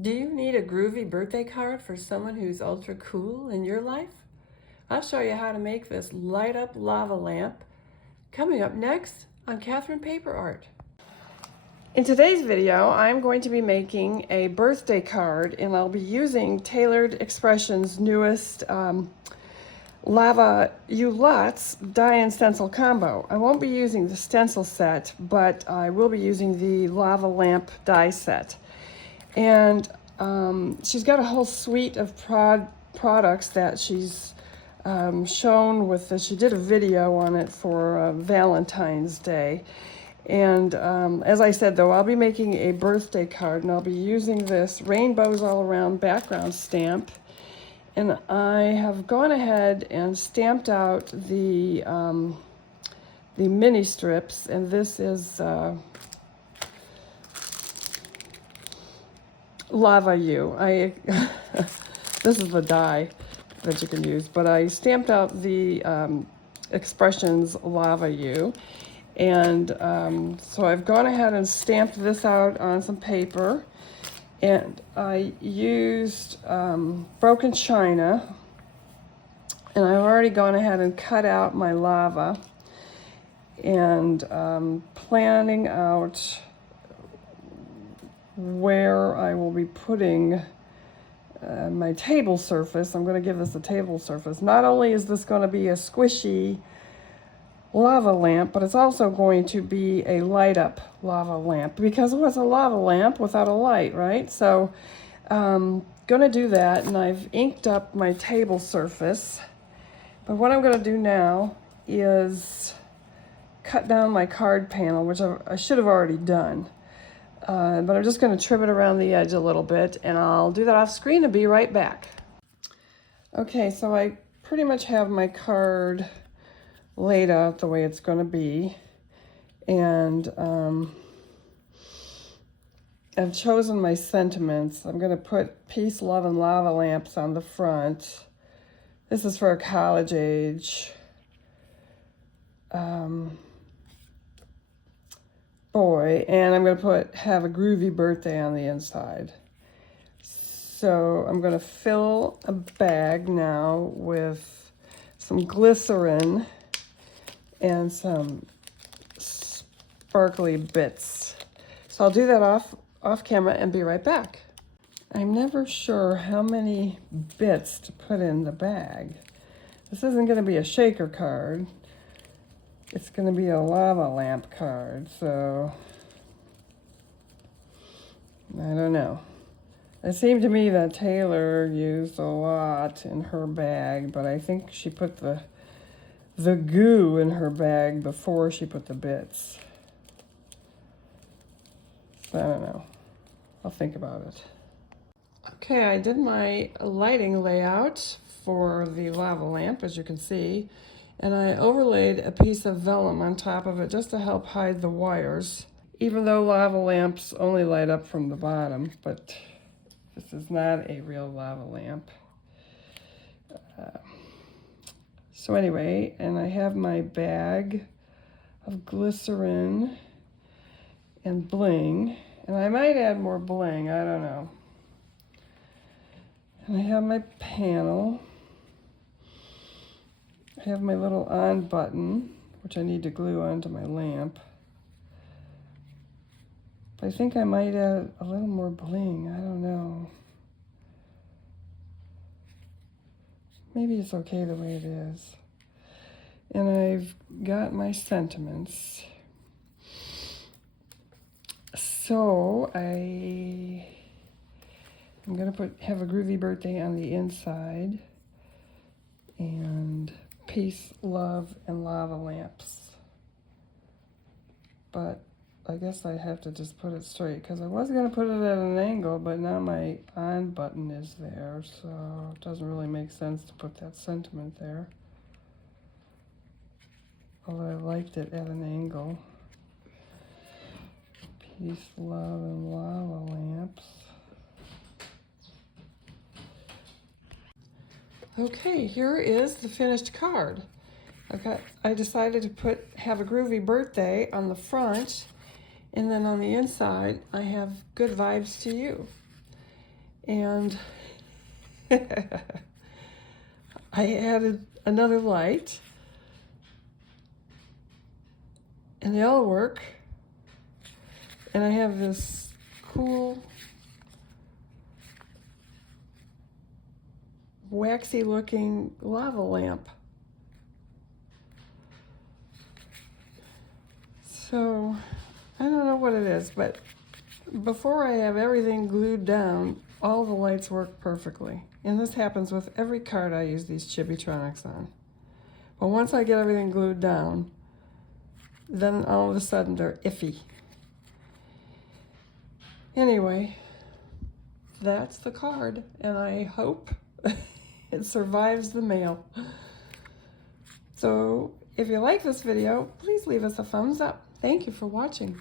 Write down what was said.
Do you need a groovy birthday card for someone who's ultra cool in your life? I'll show you how to make this light up lava lamp coming up next on Catherine Paper Art. In today's video, I'm going to be making a birthday card, and I'll be using Tailored Expressions' newest Lava Ulot's die and stencil combo. I won't be using the stencil set, but I will be using the lava lamp die set. And she's got a whole suite of products that she's shown with this. She did a video on it for Valentine's Day. And as I said, though, I'll be making a birthday card, and I'll be using this Rainbows All Around background stamp. And I have gone ahead and stamped out the mini strips, and this is Lava U. This is the die that you can use, but I stamped out the Expressions Lava U, and so I've gone ahead and stamped this out on some paper, and I used broken china, and I've already gone ahead and cut out my lava, and planning out where I will be putting my table surface. I'm going to give this a table surface. Not only is this going to be a squishy lava lamp, but it's also going to be a light up lava lamp, because what's a lava lamp without a light, right? So going to do that, and I've inked up my table surface. But what I'm going to do now is cut down my card panel, which I should have already done. But I'm just going to trim it around the edge a little bit, and I'll do that off screen and be right back. Okay, so I pretty much have my card laid out the way it's going to be, and I've chosen my sentiments. I'm going to put Peace, Love, and Lava Lamps on the front. This is for a college age boy, and I'm going to put Have a Groovy Birthday on the inside. So I'm going to fill a bag now with some glycerin and some sparkly bits. So I'll do that off camera and be right back. I'm never sure how many bits to put in the bag. This isn't going to be a shaker card. It's going to be a lava lamp card, so I don't know. It seemed to me that Taylor used a lot in her bag, but I think she put the goo in her bag before she put the bits. So I don't know. I'll think about it. Okay, I did my lighting layout for the lava lamp, as you can see. And I overlaid a piece of vellum on top of it just to help hide the wires, even though lava lamps only light up from the bottom, but this is not a real lava lamp. So anyway, and I have my bag of glycerin and bling, and I might add more bling, I don't know. And I have my panel. I have my little on button, which I need to glue onto my lamp. But I think I might add a little more bling, I don't know. Maybe it's okay the way it is. And I've got my sentiments. So I'm gonna put Have a Groovy Birthday on the inside, and Peace, Love, and Lava Lamps. But I guess I have to just put it straight, because I was going to put it at an angle, but now my on button is there, so it doesn't really make sense to put that sentiment there. Although I liked it at an angle. Peace, Love, and Lava Lamps. Okay, here is the finished card. I decided to put Have a Groovy Birthday on the front, and then on the inside I have Good Vibes to You. And I added another light, and they all work. And I have this cool waxy looking lava lamp. So I don't know what it is, but before I have everything glued down, all the lights work perfectly. And this happens with every card I use these Chibitronics on. But once I get everything glued down, then all of a sudden they're iffy. Anyway, that's the card, and I hope it survives the mail. So if you like this video, please leave us a thumbs up. Thank you for watching.